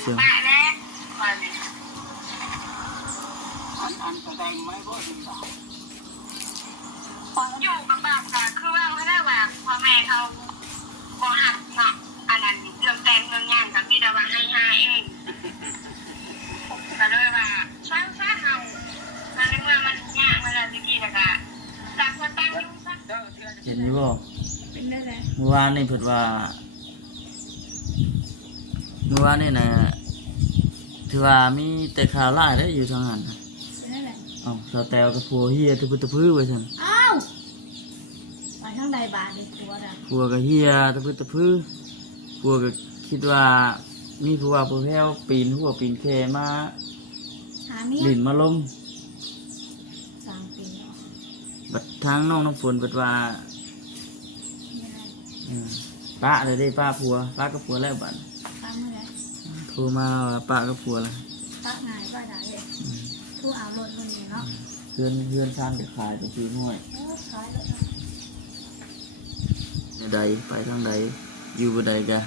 เสียงป้าแล้วอยู่กับบ้านก็คือว่าเขาได้ว่าพ่อแม่เขาบ่หักเนาะอันนั้นเรื่องแต่งเรื่องงานกับพี่ดาว่าให้ใหาเองก็เลยว่าช่างช่างเอาในเมื่อมันยากเวลาที่พี่แล้วก็ต่างคนต่างอยู่ซะเจ้าเห็นอยู่บ่เป็นได้แล้วเมื่อวานนี่เพิ่นว่า เมื่อวานนี่นะถือว่ามีแต่ข่าวร้ายได้ออยู่ทางนั้นน่ะเป็นได้แล้วเอ้าสาวแตวกับผัวเฮียตะพื้ตะพื้ไว้ซั่นอ้าวไปทางใดบาทเด็กตัวน่ะผัวก็เฮียตะพื้ตะพื้ผัวก็คิดว่ามีผู้ว่าผู้แพ้วปีนหัวปีนแคมาหาเมียลิ้นมาลมสามปีแล้วบัดทางน้องน้ำฝนเปิดว่าไม่ได้เออป้าเลยได้ป้าผัวป้ากับผัวแล้วบัดป้า เมื่อไรโทรมาว่าป้ากับผัวแล้วป้าไงายป้าด่าเลยทู่เอารถมันนี่เนาะเพื่อนเพื่อนชานจะขายจะซื้อห้วยเออขายรถเอาใดไปทางใดอยู่บ่ใดกะ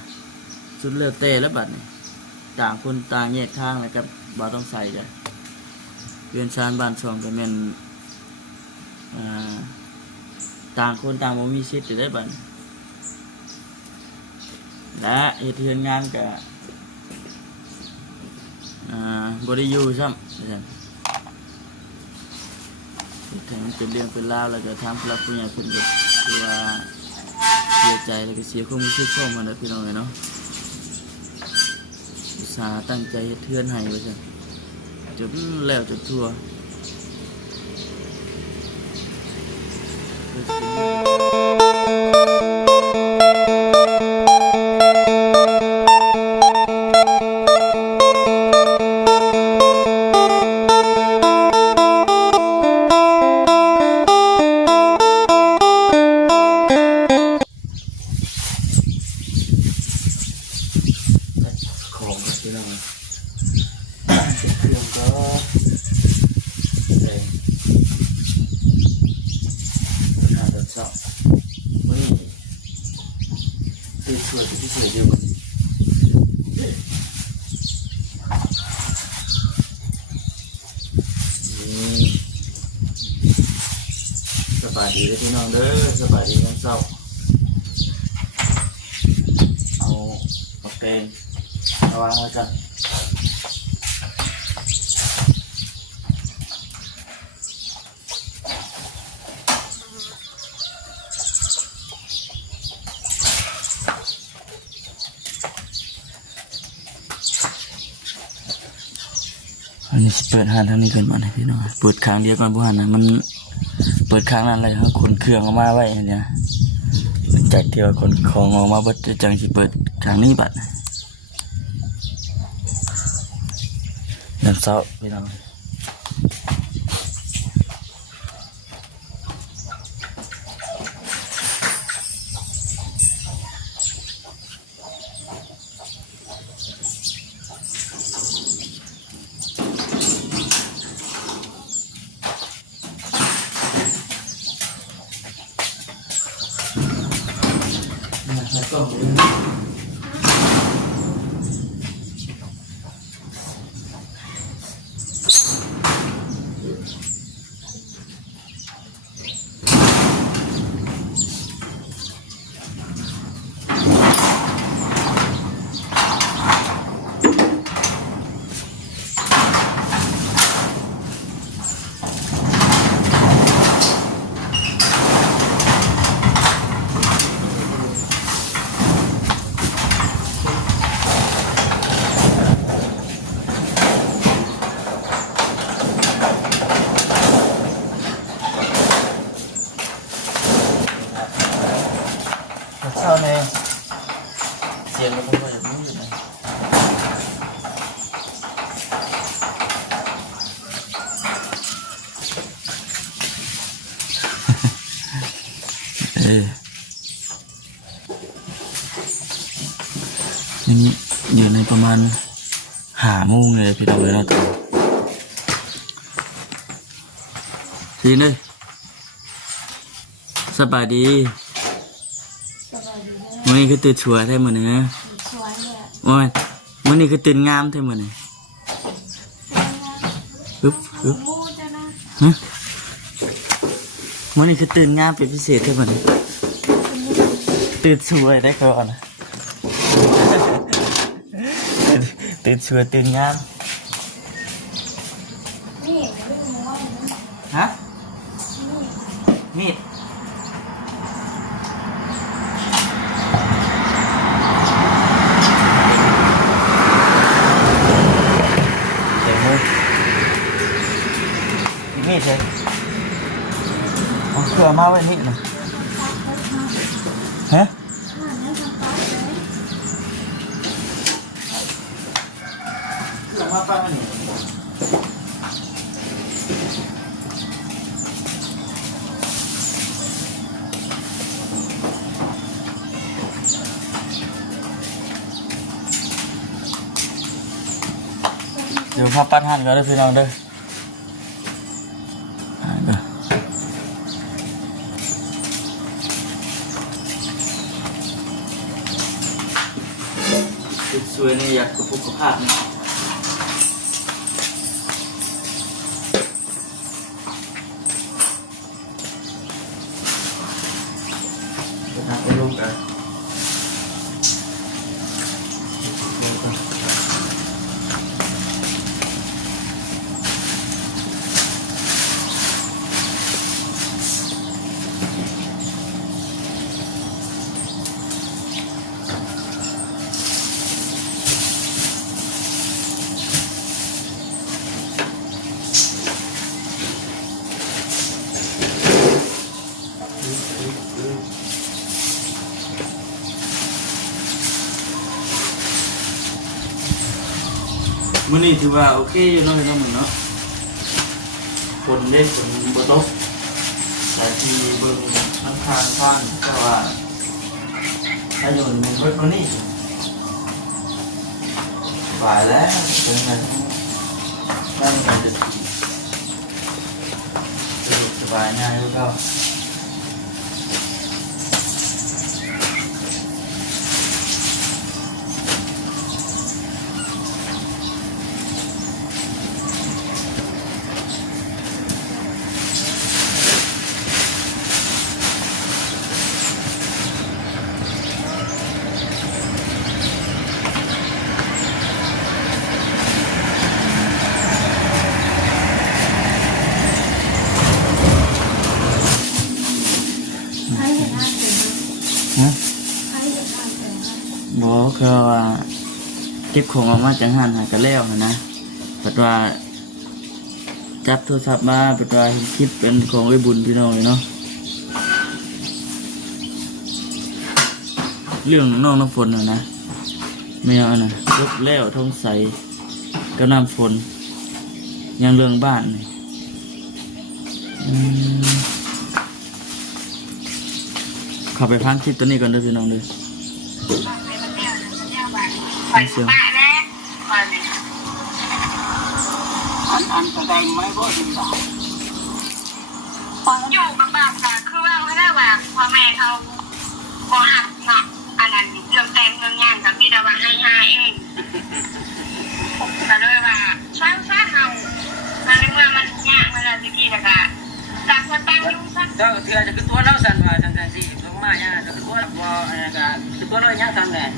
สุดเลือเต้แล้วบัดนี่ต่างคนต่างแยกทางแล้วกับบ่ต้องใส่จ้ะเพื่อนชานบ้านช่องก็แม่นอ่าต่างคนต่างบ่มีสิทธิ์จะได้บัดนี้ และเฮ็ดเทือนงานกะอ่าบ่ได้อยู่ซ้ำว่าซั่นถึงเป็นเรื่องเป็นราวแล้วก็ทางพระผู้ใหญ่เพิ่นก็คือว่าเสียใจแล้วก็เสียความรู้สึกเข้ามาแล้วพี่น้องเนาะอุตส่าห์ตั้งใจเทือนให้ว่าซั่นจนแล้วจนทั่ว ดีเลยพี่น้องเด้อสบายดีวันเช้าเอาเอาเกงเอาวางไว้กันอันนี้เปิดหานทางนี้กันมาให้พี่น้องเปิดครั้งเดียวก่อนผู้หันนะมัน ปิดครั้งนั้นเลยเขาขนเครื่องออกมาไว้เนี่ยจากที่ว่าคนของออกมาเบิดจังสิเปิดทางนี้บัดน้ำเศร้าพี่น้อง เศร้าแน่เสียงมันคงจะรู้อยู่นะยังอยู่ในประมาณหาโมงเลยพี่น้องเลยเนาะทีนี่สบายดี สบายดีเลยวันนี้คือตื่นชัวร์แท้หมดเนื้อสวยเลยอะโอ้ยมื้อนี้คือตื่นงามแท้มื้อนี้ปึ๊บปึ๊บมูจะนะฮะมื้อนี้คือตื่นงามเป็นพิเศษแท้มื้อนี้ตื่นสวยได้ก่อนนะตื่นตื่นสวยตื่นงาม นี่เรื่องมูว่าอย่างนี้ ฮะ นี่ มีดเดี๋ยวมือมีดเลย ผื่อมาไว้นี่นะฮะอ่านั่นทำป้ายเผื่อมาป้ามันนี่เดี๋ยวพาปัดหันก็ได้พี่น้องเด้อหันเด้อส วยๆนี่อยากกบุกกระพากนี่ดี๋ยวหาไปลงกันเดี๋ยวก่อน มื้อนี้ถือว่าโอเคอยู่เนาะพี่น้องมื้อเนาะคนเล่นคนบ่ตกแต่ที่เบิ่งน้ำทางข้างก็ว่าถ้าอยู่ในเบิดมื้อนี้สบายแล้วเป็นไงนั่งกันจะสะดวกสบายง่ายแล้วก็ ใครเห็นอ่านเป็น ฮะ ใครเห็นอ่านเป็น บอกคือว่าเก็บ ของออกมาจากหันหากันแล้วหั้นนะปัดว่าจับโทรศัพท์มาปัดว่าเห็นคลิปเป็นของไอ้บุญพี่น้องเลยเนาะเรื่องน้องน้ำฝนน่ะนะไม่เอานะลบแล้วท้องใสก็น้ำฝน ยังเรื่องบ้านนี่อืมเข้าไปพังคลิปตัวนี้ก่อนเด้อพี่น้องเด้อคอยป้าแล้วคอยเลย อันอันแสดงไม่บ่ดีหรอกอยู่กับบ้านค่ะคือว่าเขาได้ว่าพ่อแม่เขาบ่หักเนาะอันนั้นเรื่องแต่งเรื่องงานกับพี่ดาว่าให้ใหาเองก็เลยว่าช่างช่างเอามาในเมื่อมันยากมันอะไรที่แล้วก็ต่างคนต่างยู่ซะเจ้าเถื่อจะคือตัวเราสั่นว่าจังซั่นสิลงมาเนี่ยจะคือตัวบ่อันนั้นก็คือตัวเรายังทำแหละ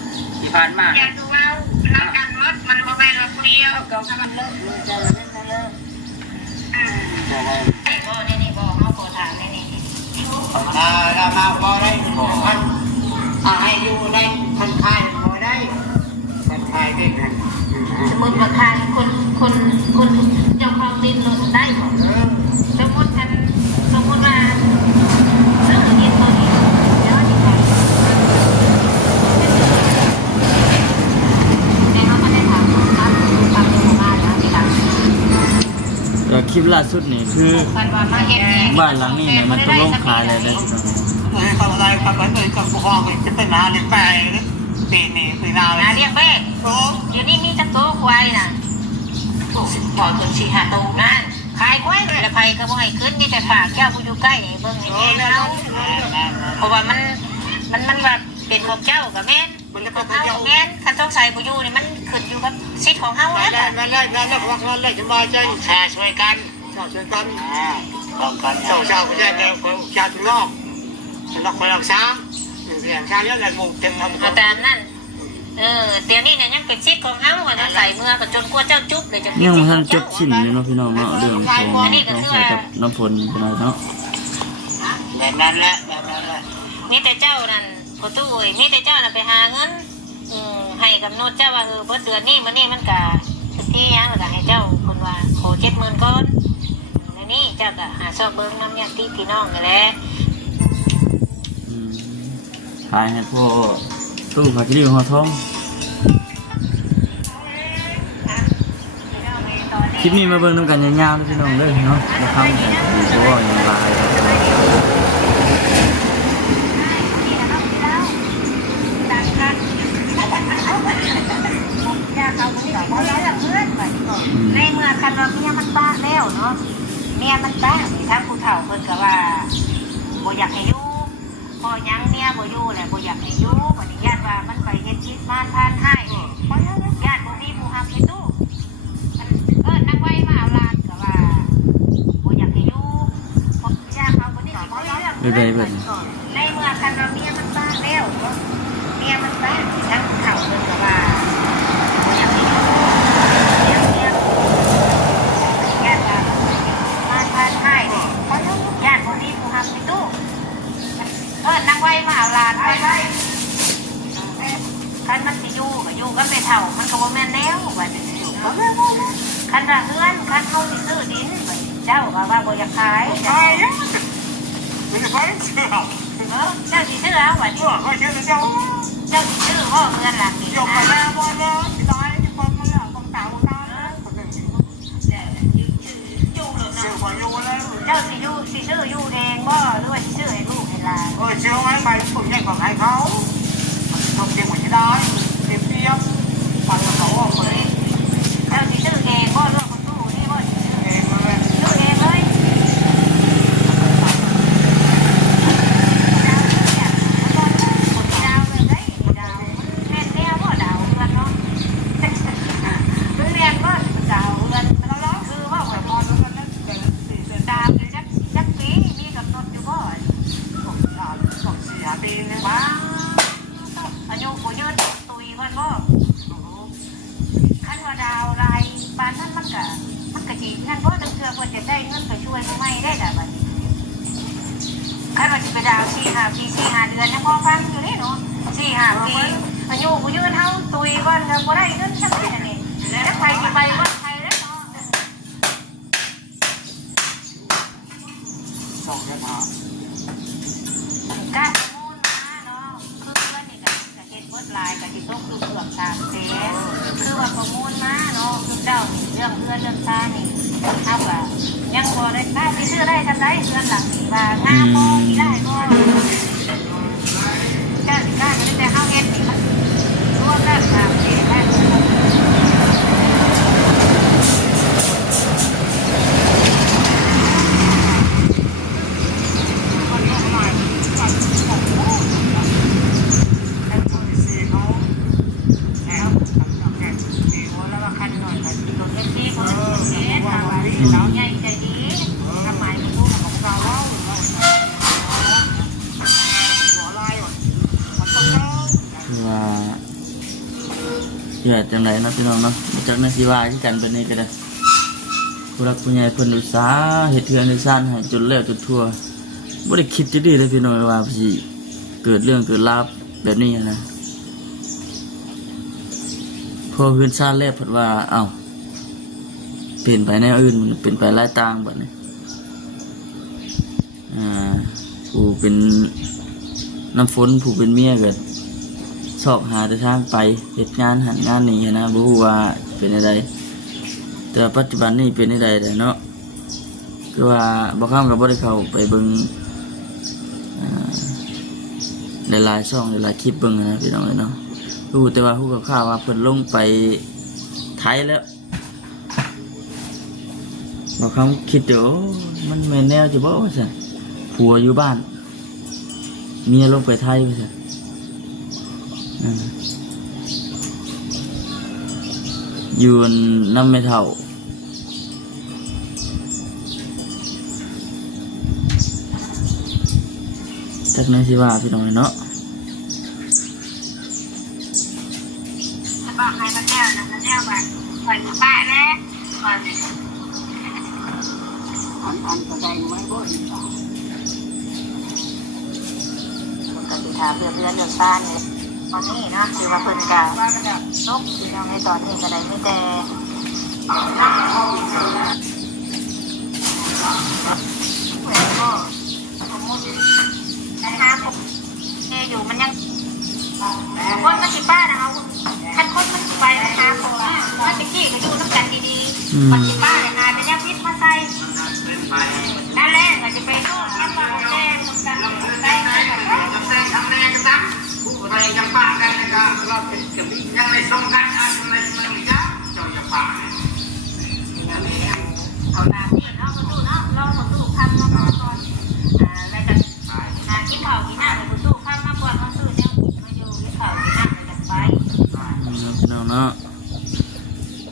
ที่ผ่านมาอย่าดูว่ารักกันมดมันบ่แม่นว่าผู้เดียวเก่าๆมันเลิกมันเลิก บอกว่าไอ้บ่นี่นี่บ่เฮาบ่ถามนี่นี่อ่าเรามาบ่ได้มันเอาให้อยู่ได้พันคายบ่ได้พันคายได้นสมมุติว่าทางคนคนคนเจ้าของดินรถได้บ่ เออ สมมุติฉันสมมุติว่าซื้อดินตัวนี้เดี๋ยวนี่ค่ะแต่เขาก็ได้ถามครับทำอยู่บ้านนะนี่ค่ะ แล้ว คลิปล่าสุดนี่คือคันว่ามาเฮ็ดเองบ้านหลังนี้เนี่ยมันต้องลงขายเลยนะเฮ้ยทำอะไรทำอะไรเลยกับพ่อไปจะเป็นนาเลี้ยงไปปีนี้ปีนาเลนายเรียกเบ้โอ้เดี๋ยวนี้มีจักโตควายน่ะถูกสิบพอถึงสี่ห้าโตนั่นขายควายเลยแล้วใครก็บ่ให้ขึ้นมีแต่ฝากเจ้าผู้อยู่ใกล้นี่เบิ่งนี่โอ้แม่แล้วเอาเพราะว่ามันมันมันว่าเป็นของเจ้ากับแม่น มันจะเอาเป็นเจ้าแม่นคันต้องใส่บ่อยู่นี่มันขึ้นอยู่กับสิทธิ์ของเฮาแล้วได้ก็มาได้มาได้วักมาได้จะมาใจแชร์ช่วยกันช่วยกันป้องกันเจ้าเจ้าก็แยกแล้วก็ชาติรอบนอกไปรักษาเรียนชาเยอะเลยมุกเต็มเอาตามนั่นเออเดี๋ยวนี้เนี่ยยังเป็นสิทธิ์ของเฮาว่าถ้าใส่เมื่อจนกว่าเจ้าจุ๊บเลยจะยังบ่ทันจบสิ้นเลยเนาะพี่น้องเนาะเรื่องของน้องใส่กับน้ำฝนเป็นไรเนาะแบบนั้นแหละแบบนั้นแหละ มีแต่เจ้านั่น พอตู้เอ้ยมีแต่เจ้านั่นไปหาเงินอืมให้กำหนดเจ้าว่าเออเบิดเดือนนี้มื้อนี้มันก็สุดที่ยังแล้วก็ให้เจ้าคนว่าขอ70,000ก่อนแล้วนี่เจ้าก็หาซอกเบิ่งน้ำญาติพี่น้องกันแหละอืมขายให้พ่อตู้ผักกิ้วหัวทองคลิปนี้มาเบิ่งน้ำกันยาวๆนะพี่น้องเด้อเนาะแล้วคำมีตัวอย่างไร ในเมื่อคันว่าเมียมันบ้าแล้วเนาะเมียมันบ้านี่ทั้งผู้เฒ่าเพิ่นก็ว่าบ่อยากให้อยู่พอยังเมียบ่อยู่แหละบ่อยากให้อยู่บัดนี้ญาติว่ามันไปเฮ็ดชีวิตบ้านทานให้ญาติบ่มีผู้ฮับให้ตู้มันเอิ้นนางไว้มาเอาลานก็ว่าบ่อยากให้อยู่พราะญาติเขาบ่ได้สิบ่องเรื่อยๆเบิ่งในเมื่อคันว่าเมียมันบ้าแล้วเนาะเมียมันบ้านี่ทั้งผู้เฒ่าเพิ่นก็ว่าบ่อยากให้อยู่เมียเมีย ญาติว่ามาทานให้เนี่ยญาติคนนี้ผู้ทำในตู้เออนาง ไว้มาเอาหลานไปไว้คันมันสิอยู่ก็อยู่ก็ไม่เท่า มันก็บ่แม่นแล้วว่าจะสิอยู่คันว่าเฮือนคันเฮาสิซื้อดินไปเจ้าก็ว่าบ่อยากขายเจ้าใช่ไม่ได้ไปเชื่อเออเจ้าสิซื้อเอาว่าเชื่อไม่เชื่อเจ้าเจ้าสิซื้อบ่เฮือนหลังนี้ยกมานะแล้วบอลแล้วตายที่ความมันแล้วต้องตาวตาเชื่อว่าอยู่แล้วเจ้าสิอยู่สิซื้ออยู่เองบ่หรือว่า สิซื้อให้ลูกให้หลานเออเชื่อไว้ไปผมแยกของให้เขาต้องเตรียมว้จะได้เตรียมเตรียมฟังเขาออกไป เจ้าสิซื้อเองบ่หรือว่าคนตู้นี่บ่สิซื้อ เองมาเลย ซื้อเองเลยขั้นว่าดาวลายปานนั้นมันก็มันก็จีงั้นเพราะตั้งเทือควรจะได้เงินไปช่วยไม่ได้แต่บัดนี้ขั้นว่าจะไปดาวสี่ห้าปีสี่ห้าเดือนนะพ่อฟังอยู่นี่เนาะสี่ห้าปีอายุกูยืนเท่าตุยก่อนก็บ่ได้เงินสักนิดนี่แล้วใครจะไปก่อนใครแล้วเนาะ สองแค่มา การประมูลมาเนาะคือเพื่อนนี่ก็จะเฮ็ด เบิดลายกับที่ต้องคือเกือบสามแสนคือว่าประมูลมาเนาะคือเจ้าเรื่องเพื่อนเรื่องตานี่ครับว่ายังพอได้ได้ที่ชื่อได้กันได้เพื่อนหลังนี่ว่าห้าโมบ่ที่ได้บ่เจ้าสิกล้าจะได้แต่เฮาเอ็ดนี่มันรวมแล้วสามแสนได้คนเข้ามาตัดของโอ้แค่คนสี่เขาแค่แค่มีหัวแล้วก็คันหน่อยกัน รถแท็กซี่เขาเฮ็ดทางว่าเราใหญ่ใจดีทำไมมันรู้ของเรา เราหัวลายมันต้องเจอ คือว่า เกิดจังไรนะพี่น้องเนาะมาจากนาซีวาที่กันเป็นนี่ก็ได้ผู้รักผู้ใหญ่เพิ่นอุตสาเฮ็ดเทือนในซ่านให้จนแล้วจนทั่วบ่ได้คิดจะดีเลยพี่น้องว่าสิเกิดเรื่องเกิดราวแบบนี้นะพอเฮือนซ่านแล้วเพิ่นว่าเอ้าเปลี่ยนไปแนวอื่นมันเป็นไปหลายต่างบัดนี้อ่าผู้เป็นน้ำฝนผู้เป็นเมียเกิด ชอบหาแต่ทางไปเหตุงานหันงานนี้นะบ่รู้ว่าเป็นอะไรแต่ปัจจุบันนี้เป็นอะไรแต่เนาะคือว่าบ่ข้ามกับบ่ได้เขาไปเบิ่งอ่าหลายๆช่องหลายๆคลิปเบิ่งนะพี่น้องเอ้ยเนาะรู้แต่ว่าฮู้กับข่าวว่าเพิ่นลงไปไทยแล้วบ่คำคิดเดี๋ยวมันแม่นแนวจะบ่ว่าซั่นผัวอยู่บ้านเมียลงไปไทยว่าซั่นนั่นน่ะ อยู่น้ำไม่เท่าจากนั้นสิว่าพี่น้องเนาะถ้าบอกให้พระเจ้านะพระเจ้าว่าคอยอยู่ป้าแน่คอยอันอันกระไดไม้บ่ดีกว่าคนก็สิถามเรื่องเรื่องเรื่องซ่านเนี่ย ตอนนี้นะคือว่าเพิ่นก็ลกที่เราในตอนนี้ก็ได้ไม่แต่แล้วก็สมมุตินะคะผมแม่อยู่มันยังคนมันสิป้านะเอาคันคนมันสิไปนะคะผมว่าตะกี้ก็อยู่น้ำกันดีๆมันสิป้าพิษมาใส่นั่นแหละก็จะไปโทษมันว่าแม่ได้ได้ได้ จำแรงจำแรงกันนะผู้ใดจำปากันเนี่ยก็เราเป็นกับมียังในส่งกันอะยังในส่งกันเจ้าจะปา เอาหน้าที่เนาะประตูเนาะรอประตูพันมาก่อนก่อนอ่าแล้วก็งานกินข้าวกินน้ำในประตูพันมาก่อนมาซื้อเนี่ยมาอยู่กินข้าวกินน้ำแล้วกันไป พี่น้องเนาะ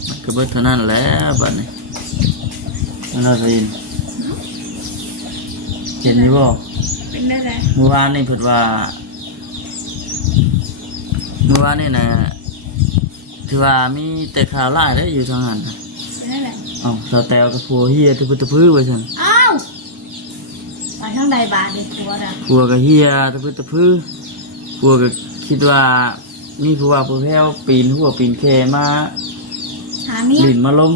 มันก็เบิดเท่านั้นแหล้วบัดนี้นั่นเราจะยินเห็นนี่บ่เป็นได้ไงเมื่อวานนี่เพิ่นว่า เมื่อวานนี่นะถือว่ามีแต่ข่าวร้ายได้ออยู่ทางนั้นน่ะเป็นได้ไงเอ้าสาวแตวกับผัวเฮียตะพื้ตะพื้ไว้ซั่นอ้าวไปทางใดบาทเด็กตัวน่ะผัวก็เฮียตะพื้ตะพื้ผัวก็คิดว่ามีผู้ว่าผู้แพ้วปีนหัวปีนแคมา หาเมียลิ่นมาลม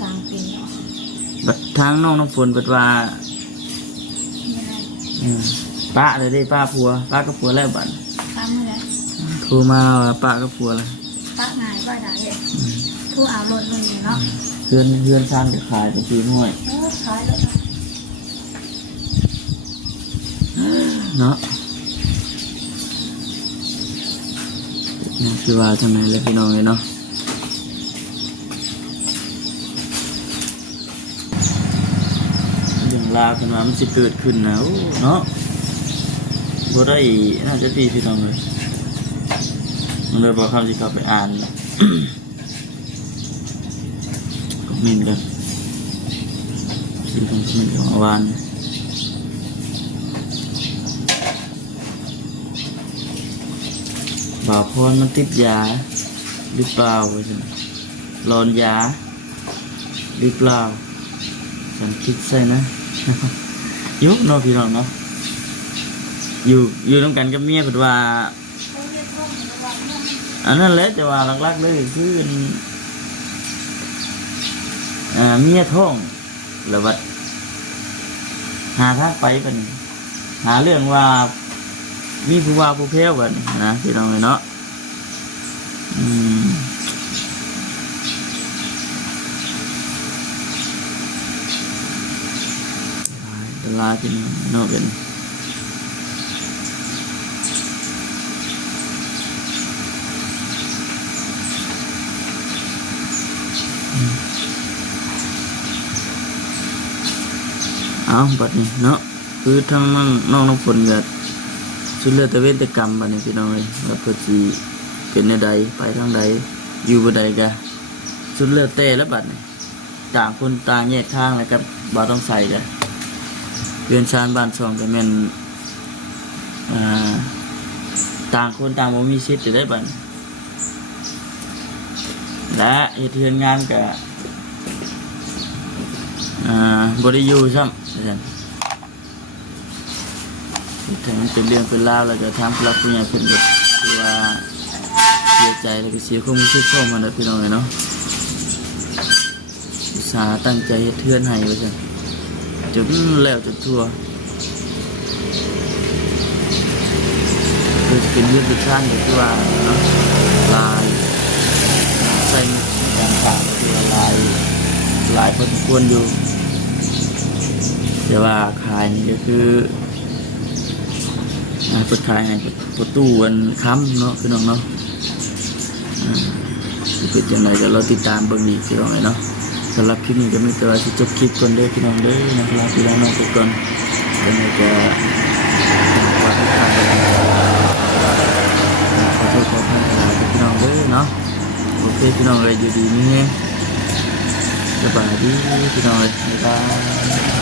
สามปีเนาะบัดทางน้องน้ำฝนบัดว่าไม่ได้เออป้าเลยได้ป้าผัวป้ากับผัวแล้วบัดตามไม่ได้โทรมาว่าป้ากับผัวแล้วปะงายป้าได้เลยทูเอารถมันนี่เนาะเพื่อนเพื่อนสร้างจะขายไปปีห้วยโอ้ขายรถเนาะนี่คือว่าทางไหนเลยพี่น้องเลยเนาะ เรื่องราวกันว่ามันจะเกิดขึ้นนะเนาะบ่ได้น่าจะตีพี่น้องเลยมันเลยบอกคำที่เขาไปอ่านนะก็มินกันที่ตรงคอมเมนต์ของอวานบ่าวพรมันติดยาหรือเปล่าว่าซั่นร้อนยาหรือเปล่าฉันคิดใส่นะ ยุบเนาะพี่น้องเนาะอยู่อยู่ต้องกันกับเมียเพิ่นว่า อันนั้นแหละแต่ว่าหลักๆเลยคือเป็นอ่าเมียท้องแล้ววัดหาทางไปกันหาเรื่องว่ามีผู้ว่าผู้แพ้วกันนะพี่น้องเลยเนาะอืม ลาที่นี่เนาะเป็นเอาบัดนี้เนาะคือทั้งน้องนองน้ำฝนกับสุดเลือดตะเวนตะกรรมบัดนี้พี่น้องเอ้ยว่าเพิ่นสิเป็นแนใดไปทางใดอยู่บ่ใดกะสุดเลือดเต้แล้วบัดนี้ต่างคนต่างแยกทางแล้วก็บ่ต้องใส่กะเรือนชานบ้านช่องก็แม่นต่างคนต่างบ่มีสิทธิ์จะได้บันและเฮ็ดเรือนงานก็อ่าบ่ได้อยู่ซ้ำว่าซั่นถึงเป็นเรื่องเป็นราวแล้วก็ทางผู้รับผู้ใหญ่เป็นแบบคือว่าเสียใจแล้วก็เสียความรู้สึกเข้ามาแล้วพี่น้องเนาะสาตั้งใจเฮ็ดเทือนให้ไว้ซั่น จนแล้วจนทั่วคือเป็นเรื่องเป็นข้างก็คือว่าลายใส่การขายก็คือว่าลายหลายพอควรอยู่แต่ว่าขายนี่ก็คืออ่าเปิดขายให้ประตูวันค้ำเนาะพี่น้องเนาะอ่าสิเป็นยังไงก็เราติดตามเบิ่งอีกพี่น้องเนาะ สำหรับคลิปนี้ก็มีแต่ว่าสิจบคลิปก่อนเด้อพี่น้องเด้อนะครับพี่น้องน้องทุกคนยังไงก็ขอทุกท่านขอโทษขออภัยหลายๆพี่น้องเด้อเนาะโอเคพี่น้องเลยอยู่ดีนี่ไงสบายดีพี่น้องเลยบ๊ายบาย